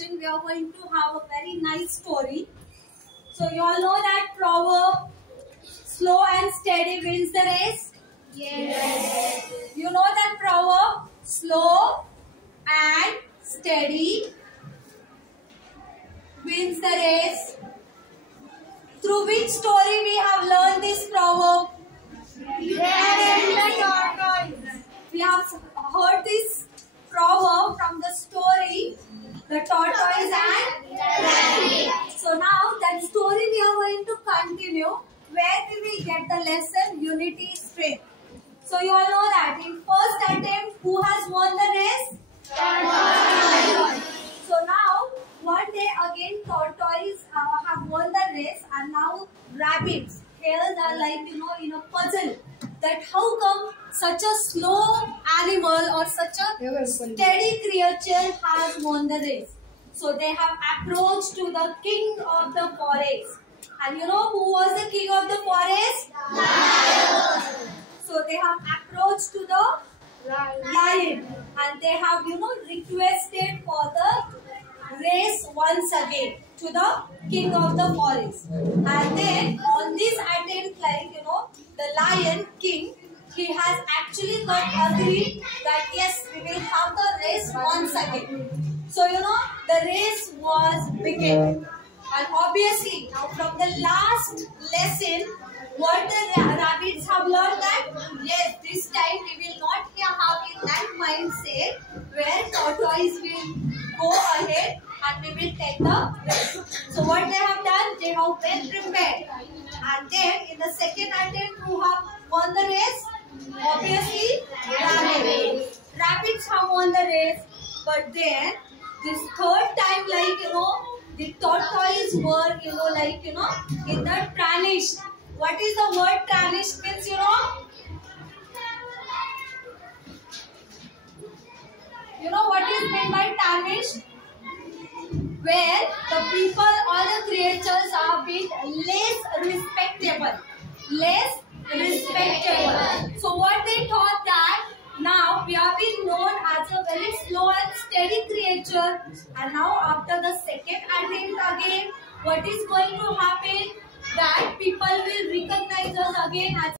session, we are going to have a very nice story. So you all know that proverb, slow and steady wins the race? Yes. You know that proverb, slow and steady wins the race? Through which story we have learned this proverb? We have heard this proverb from the story, the tortoise and rabbit. So now that story we are going to continue, where we will get the lesson unity is strength. So you all know that in first attempt, who has won the race? Tortoise. So now one day again tortoise have won the race, and now rabbits. Here they are like in a puzzle that how come such a slow animal or such a steady creature has won the race. So they have approached to the king of the forest. And you know who was the king of the forest? Lion. So they have approached to the lion and they have requested for the race once again to the king of the forest. And then on this attempt, the lion king, he has actually got agreed that yes, we will have the race once again. So the race was begun. And obviously now from the last lesson, what the rabbits have learned that yes, this time we will not have in that mindset where tortoise will go ahead and we will take the race. So what they have done, they have well prepared. And then in the second attempt, who have won the race? Obviously rabbits. Rabbits have won the race. But then this third time, the tortoise were in the tarnished. What is the word tarnished means, what is meant by tarnished? Where the people or the creatures are being less respectable. Less respectable. So what they thought that now we have been known as a very slow and steady creature, and now after the second attempt again, what is going to happen? That people will recognize us again as